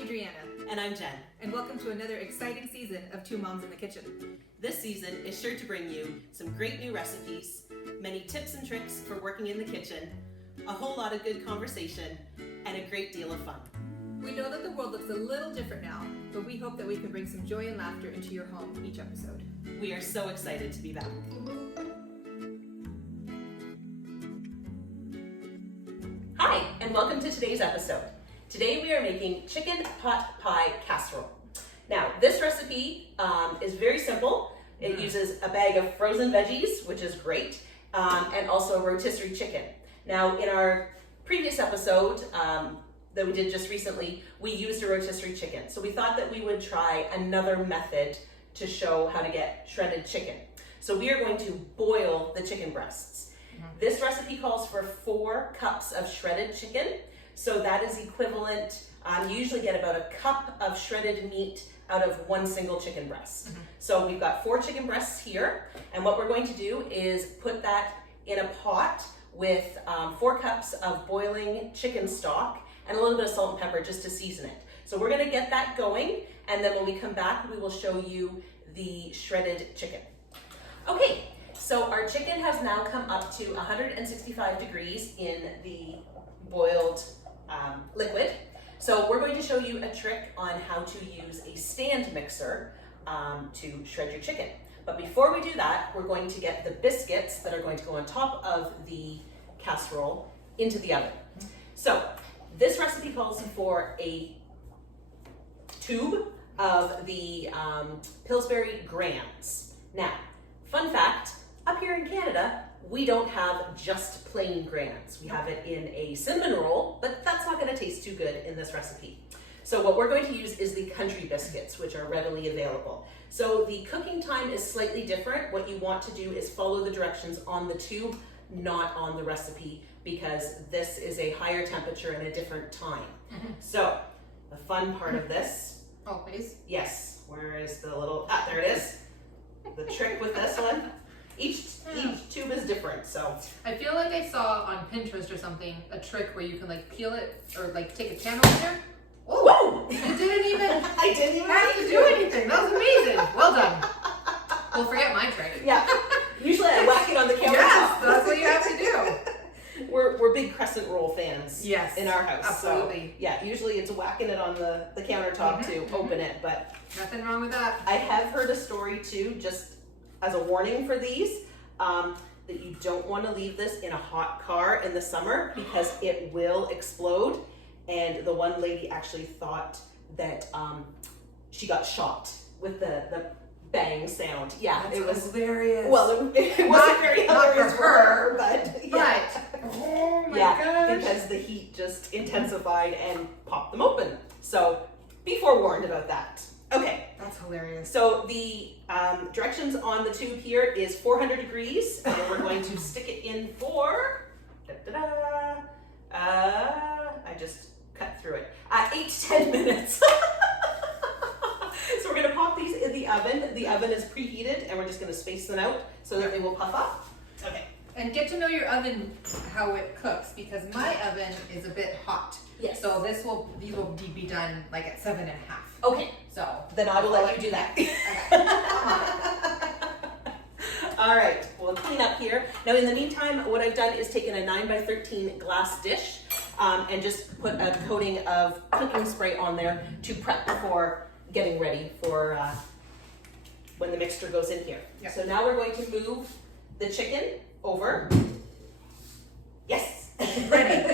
Adriana. And I'm Jen. And welcome to another exciting season of Two Moms in the Kitchen. This season is sure to bring you some great new recipes, many tips and tricks for working in the kitchen, a whole lot of good conversation, and a great deal of fun. We know that the world looks a little different now, but we hope that we can bring some joy and laughter into your home each episode. We are so excited to be back. Hi, and welcome to today's episode. Today we are making Chicken Pot Pie Casserole. Now, this recipe is very simple. It uses a bag of frozen veggies, which is great, and also rotisserie chicken. Now, in our previous episode that we did just recently, we used a rotisserie chicken. So we thought that we would try another method to show how to get shredded chicken. So we are going to boil the chicken breasts. This recipe calls for 4 cups of shredded chicken. So that is equivalent, you usually get about a cup of shredded meat out of 1 single chicken breast. So we've got 4 chicken breasts here, and what we're going to do is put that in a pot with 4 cups of boiling chicken stock and a little bit of salt and pepper just to season it. So we're gonna get that going, and then when we come back, we will show you the shredded chicken. Okay, so our chicken has now come up to 165 degrees in the boiled liquid. So we're going to show you a trick on how to use a stand mixer to shred your chicken. But before we do that, we're going to get the biscuits that are going to go on top of the casserole into the oven. So this recipe calls for a tube of the Pillsbury Grands. Now, fun fact, up here in Canada, we don't have just plain Grands. We have it in a cinnamon roll, but that's not gonna taste too good in this recipe. So what we're going to use is the country biscuits, which are readily available. So the cooking time is slightly different. What you want to do is follow the directions on the tube, not on the recipe, because this is a higher temperature and a different time. So the fun part of this. Oh, please. Yes, where is the little, there it is. The trick with this one. Each tube is different, so. I feel like I saw on Pinterest or something a trick where you can like peel it or like take a can opener. Oh, it didn't even. I didn't even have to do anything. That was amazing. Well done. Well, forget my trick. Yeah. Usually I whack it on the countertop. Yes, that's what you have to do. We're big crescent roll fans. Yes. In our house. Absolutely. So, yeah. Usually it's whacking it on the countertop to open it, but nothing wrong with that. I have heard a story too, just as a warning for these, that you don't want to leave this in a hot car in the summer because it will explode. And the one lady actually thought that she got shot with the bang sound. Yeah, That's it was hilarious. Well, it wasn't very hilarious for her, but yeah. Oh my yeah, gosh. because the heat just intensified and popped them open. So be forewarned about that. Okay. That's hilarious. So the directions on the tube here is 400 degrees, and we're going to stick it in for, I just cut through it, 8 to 10 minutes. So we're gonna pop these in the oven. The oven is preheated, and we're just gonna space them out so that they will puff up. Okay. And get to know your oven, how it cooks, because my oven is a bit hot. Yes. So these will be done like at 7.5. Okay. So then I will let you do that. Okay. All right, we'll clean up here. Now in the meantime, what I've done is taken a 9x13 glass dish and just put a coating of cooking spray on there to prep before getting ready for when the mixture goes in here. Yep. So now we're going to move the chicken over. Yes. Ready.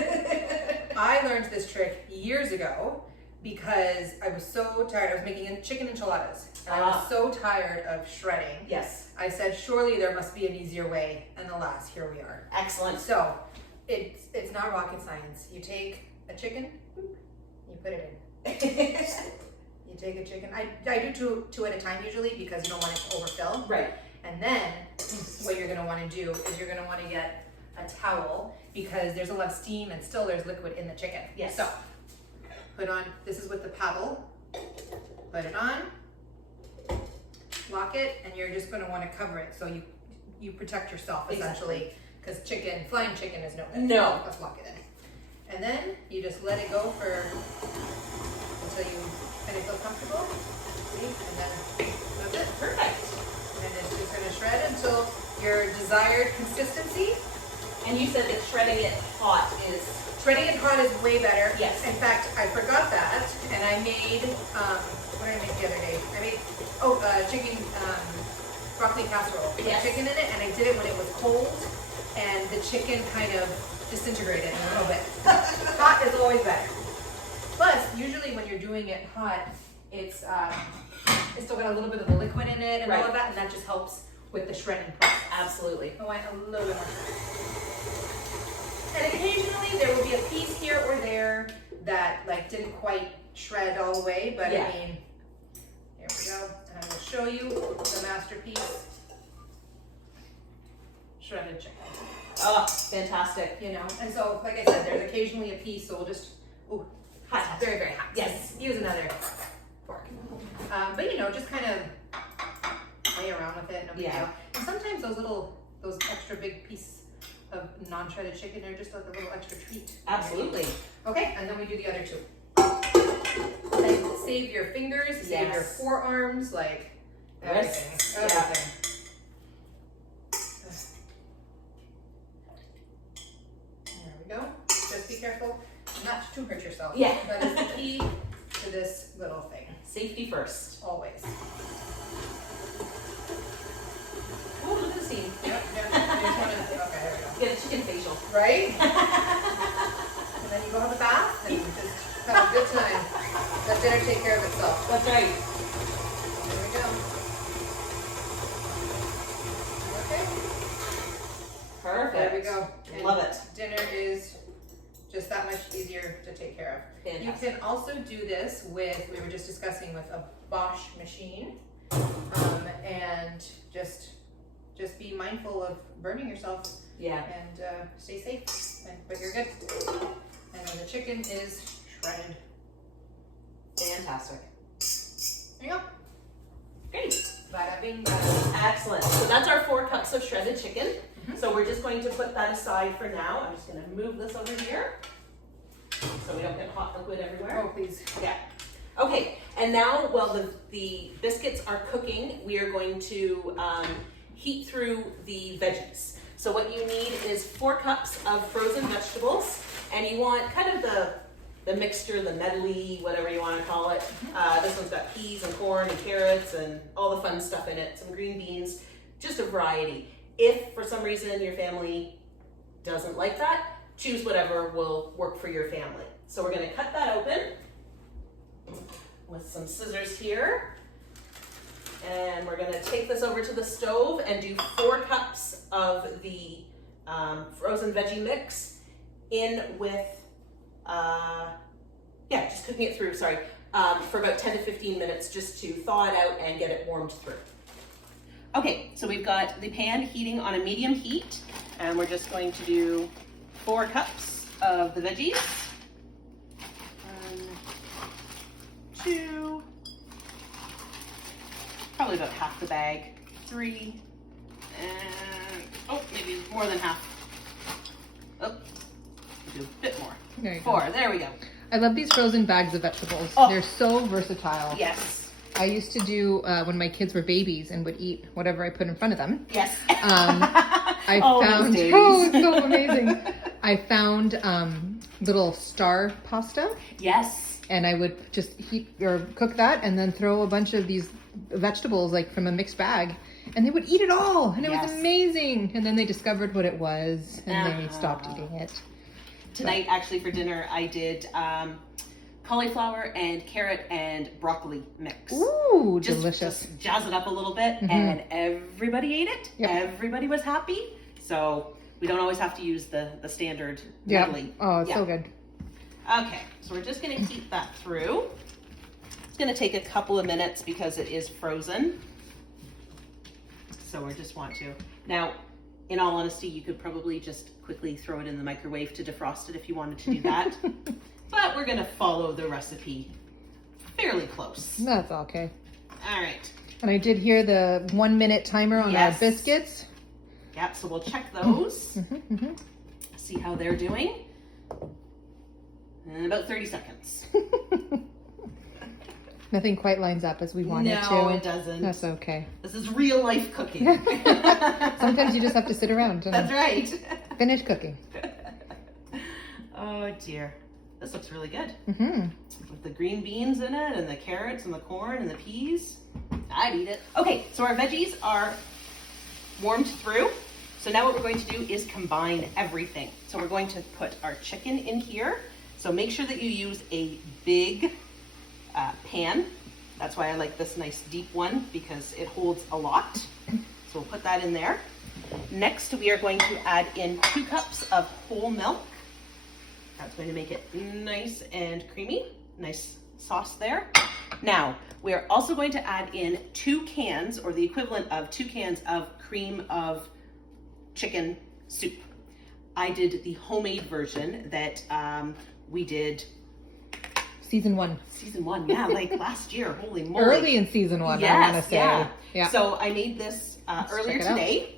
I learned this trick years ago because I was so tired. I was making chicken enchiladas, and I was so tired of shredding. Yes. I said, surely there must be an easier way, and alas, here we are. Excellent. So, it's not rocket science. You take a chicken, you put it in. You take a chicken. I do two at a time usually because you don't want it to overfill. Right. And then what you're going to want to do is you're going to want to get a towel because there's a lot of steam and still there's liquid in the chicken. Yes. So put on, this is with the paddle, put it on, lock it, and you're just going to want to cover it so you protect yourself essentially because flying chicken is no good. No. Let's lock it in. And then you just let it go for until you your desired consistency. And you said that shredding it hot is... Shredding it hot is way better. Yes. In fact, I forgot that, and I made, what did I make the other day? I made, chicken, broccoli casserole with Yes. chicken in it, and I did it when it was cold, and the chicken kind of disintegrated a little bit. Hot is always better. Plus, usually when you're doing it hot, it's still got a little bit of the liquid in it and all of that, and that just helps with the shredding process. Absolutely. I want a little bit more. And occasionally there will be a piece here or there that like didn't quite shred all the way, but Yeah. I mean, here we go. And I will show you the masterpiece. Shredded chicken. Oh, fantastic. You know, and so like I said, there's occasionally a piece, so we'll just, ooh, Hot. it's very, very hot. Yes. Use another fork. But you know, just kind of play around with it, no big deal. And sometimes those extra big pieces of non-shredded chicken are just like a little extra treat. Absolutely. Okay, and then we do the other two. And save your fingers, save your forearms, like everything. Wrists, Everything. There we go. Just be careful not to hurt yourself. Yeah. That is the key to this little thing. Safety first. Always. Oh, look at the steam. Yep, yep. Okay, there we go. Get a chicken facial. Right? And then you go have a bath and just have a good time. Let dinner take care of itself. That's right. There we go. Okay. Perfect. There we go. And Love it. Dinner is just that much easier to take care of. Fantastic. You can also do this with, we were just discussing, with a Bosch machine. And just be mindful of burning yourself. Yeah. And stay safe. But you're good. And then the chicken is shredded. Fantastic. There you go. Great. Bada bing, bada. Excellent. So that's our 4 cups of shredded chicken. So we're just going to put that aside for now. I'm just going to move this over here so we don't get hot liquid everywhere. Oh, please. Yeah. Okay, and now while the biscuits are cooking, we are going to heat through the veggies. So what you need is 4 cups of frozen vegetables, and you want kind of the mixture, the medley, whatever you want to call it. This one's got peas and corn and carrots and all the fun stuff in it, some green beans, just a variety. If for some reason your family doesn't like that, choose whatever will work for your family. So we're going to cut that open with some scissors here. And we're going to take this over to the stove and do 4 cups of the frozen veggie mix in with, just cooking it through, for about 10 to 15 minutes just to thaw it out and get it warmed through. Okay, so we've got the pan heating on a medium heat, and we're just going to do 4 cups of the veggies. 1, 2, probably about half the bag, 3, and maybe more than half. Oh, do a bit more. There you 4, go. there we go. I love these frozen bags of vegetables. Oh. They're so versatile. Yes. I used to do when my kids were babies and would eat whatever I put in front of them. Yes. I Oh, found, those days. oh, it's so amazing. I found little star pasta, Yes. and I would just heat or cook that and then throw a bunch of these vegetables like from a mixed bag, and they would eat it all, and it was amazing. And then they discovered what it was, and they stopped eating it. Tonight, actually, for dinner, I did cauliflower and carrot and broccoli mix. Ooh, Just delicious. jazz it up a little bit, and everybody ate it. Yep. Everybody was happy. So we don't always have to use the standard medley. Oh, it's so good. Okay, so we're just going to heat that through. It's going to take a couple of minutes because it is frozen. So we just want to. Now, in all honesty, you could probably just quickly throw it in the microwave to defrost it if you wanted to do that. But we're going to follow the recipe fairly close. That's okay. All right. And I did hear the 1 minute timer on our biscuits. Yep, so we'll check those. See how they're doing. In about 30 seconds. Nothing quite lines up as we want it to. No, it doesn't. That's okay. This is real life cooking. Sometimes you just have to sit around and That's right. finish cooking. Oh dear. This looks really good. Mm-hmm. With the green beans in it and the carrots and the corn and the peas. I'd eat it. Okay, so our veggies are warmed through. So now what we're going to do is combine everything. So we're going to put our chicken in here. So make sure that you use a big pan. That's why I like this nice deep one, because it holds a lot. So we'll put that in there. Next, we are going to add in 2 cups of whole milk. That's going to make it nice and creamy. Nice sauce there. Now, we are also going to add in 2 cans, or the equivalent of 2 cans of cream of chicken soup. I did the homemade version that we did Season 1. Season 1, yeah, like last year. Holy moly. Early in season 1, yes, I want to say. Yeah. So I made this earlier today.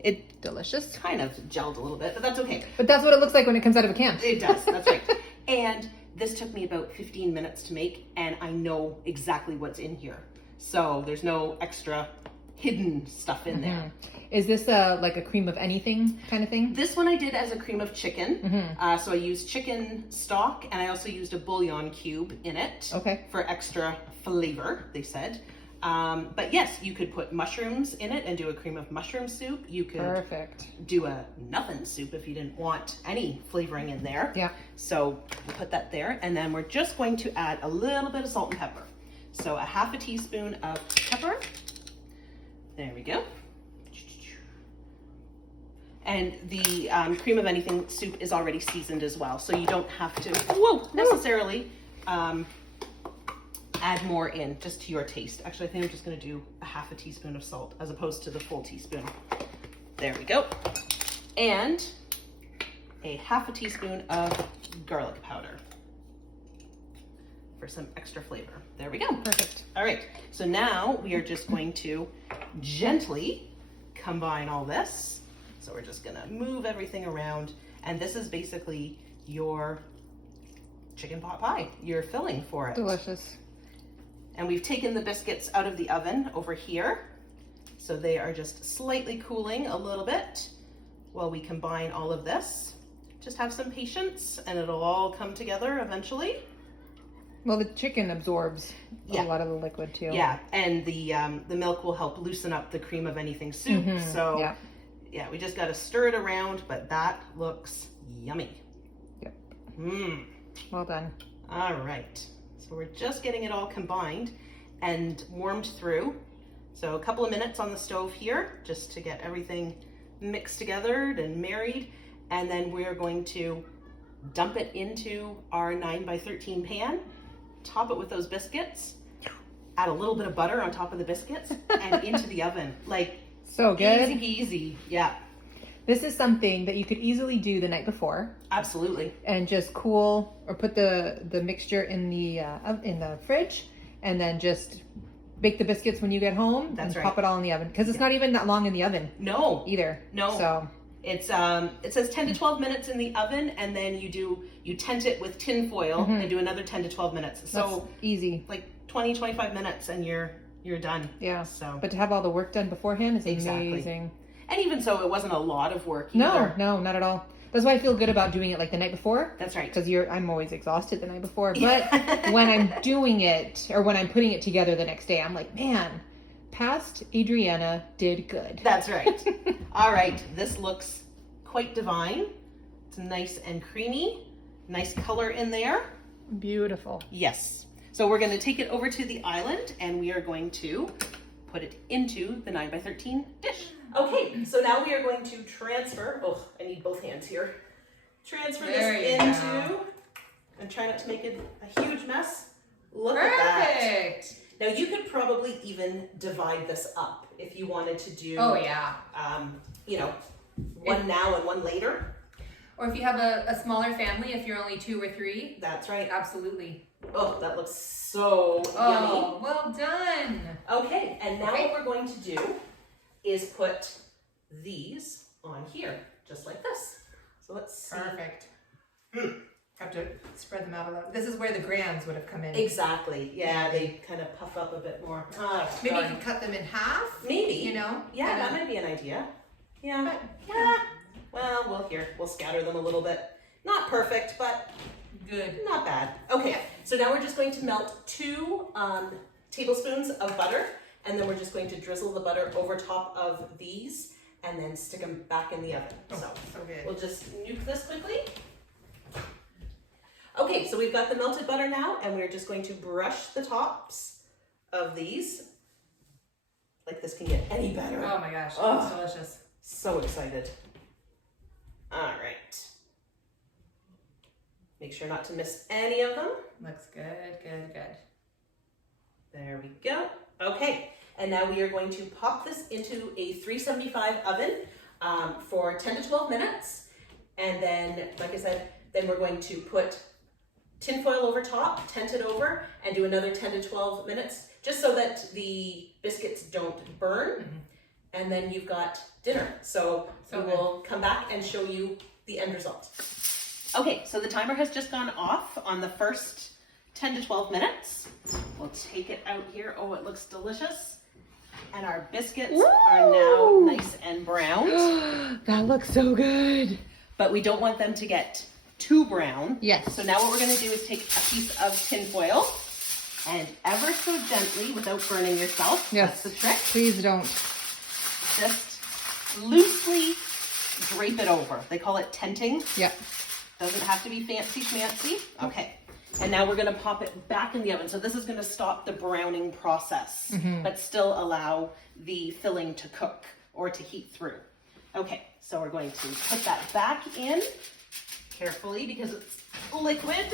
It delicious. kind of gelled a little bit, but that's okay. But that's what it looks like when it comes out of a can. It does, that's right. And this took me about 15 minutes to make, and I know exactly what's in here. So there's no extra hidden stuff in there. Is this like a cream of anything kind of thing? This one I did as a cream of chicken. So I used chicken stock, and I also used a bouillon cube in it. Okay. For extra flavor, they said. But yes, you could put mushrooms in it and do a cream of mushroom soup. You could Perfect. do a nothing soup if you didn't want any flavoring in there. Yeah. So we'll put that there, and then we're just going to add a little bit of salt and pepper. So a half a teaspoon of pepper. There we go. And the cream of anything soup is already seasoned as well, so you don't have to necessarily add more in, just to your taste. Actually, I think I'm just going to do a half a teaspoon of salt as opposed to the full teaspoon. There we go. And a half a teaspoon of garlic powder for some extra flavor. There we go. Perfect. All right, so now we are just going to gently combine all this. So we're just gonna move everything around, and this is basically your chicken pot pie, your filling for it. Delicious. And we've taken the biscuits out of the oven over here, so they are just slightly cooling a little bit while we combine all of this. Just have some patience, and it'll all come together eventually. Well, the chicken absorbs a lot of the liquid too. Yeah, and the milk will help loosen up the cream of anything soup. So yeah, we just got to stir it around, but that looks yummy. Yep. Well done. All right. So we're just getting it all combined and warmed through. So a couple of minutes on the stove here, just to get everything mixed together and married. And then we're going to dump it into our 9x13 pan, top it with those biscuits, add a little bit of butter on top of the biscuits, and into the oven. Like, so good. Easy, yeah. This is something that you could easily do the night before. Absolutely. And just cool, or put the mixture in the fridge, and then just bake the biscuits when you get home. That's right. Pop it all in the oven, because it's not even that long in the oven. No. Either. No. So it's it says 10 to 12 minutes in the oven, and then you tent it with tin foil and do another 10 to 12 minutes. So that's easy. Like 20, 25 minutes, and you're done. Yeah. So, but to have all the work done beforehand is amazing. Exactly. And even so, it wasn't a lot of work either. No, not at all. That's why I feel good about doing it like the night before. That's right. Because I'm always exhausted the night before. But when I'm doing it, or when I'm putting it together the next day, I'm like, man, past Adriana did good. That's right. All right, this looks quite divine. It's nice and creamy. Nice color in there. Beautiful. Yes. So we're going to take it over to the island, and we are going to put it into the 9x13 dish. Okay, so now we are going to transfer, I need both hands here. Transfer this into, and try not to make it a huge mess. Look at that. Perfect. Now you could probably even divide this up if you wanted to do, one now and one later. Or if you have a smaller family, if you're only 2 or 3. That's right. Absolutely. Oh, that looks so yummy. Well done. Okay, and now what we're going to do is put these on here, just like this. So let's see. Perfect. Have to spread them out a little. This is where the grands would have come in. Exactly. Yeah, they kind of puff up a bit more. Maybe you could cut them in half. Maybe. You know? Yeah, that might be an idea. Yeah. But, yeah. Well, we'll scatter them a little bit. Not perfect, but good. Not bad. Okay, so now we're just going to melt 2 tablespoons of butter, and then we're just going to drizzle the butter over top of these, and then stick them back in the oven. Oh, so good. We'll just nuke this quickly. Okay, so we've got the melted butter now, and we're just going to brush the tops of these. Like this can get any better. Oh my gosh, Oh, it's delicious. So excited. All right. Make sure not to miss any of them. Looks good, good, good. There we go. Okay, and now we are going to pop this into a 375 oven for 10 to 12 minutes. And then, like I said, then we're going to put tin foil over top, tent it over, and do another 10 to 12 minutes, just so that the biscuits don't burn. Mm-hmm. And then you've got dinner. So we will come back and show you the end result. Okay, so the timer has just gone off on the first 10 to 12 minutes. We'll take it out here. Oh, it looks delicious. And our biscuits are now nice and browned. That looks so good. But we don't want them to get too brown. Yes. So now what we're going to do is take a piece of tin foil and ever so gently, without burning yourself, Yes. that's the trick, Please don't. just loosely drape it over. They call it tenting. Yeah. Doesn't have to be fancy schmancy. Okay. And now we're going to pop it back in the oven. So this is going to stop the browning process, but still allow the filling to cook or to heat through. Okay, so we're going to put that back in carefully because it's liquid.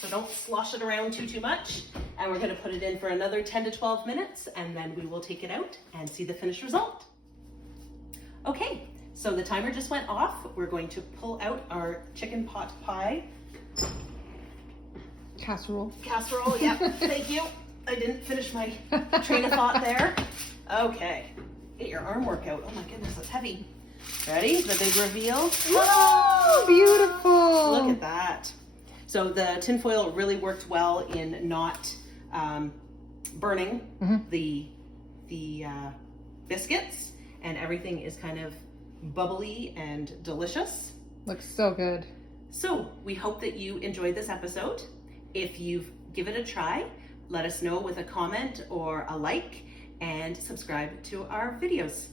So don't slosh it around too much. And we're going to put it in for another 10 to 12 minutes, and then we will take it out and see the finished result. Okay, so the timer just went off. We're going to pull out our chicken pot pie Casserole. casserole. Yep, thank you. I didn't finish my train of thought there. Okay, get your arm workout. Oh my goodness, that's heavy. Ready? The big reveal. Oh, beautiful. Look at that. So the tin foil really worked well in not burning the biscuits, and everything is kind of bubbly and delicious. Looks so good. So we hope that you enjoyed this episode. If you've given it a try, let us know with a comment or a like, and subscribe to our videos.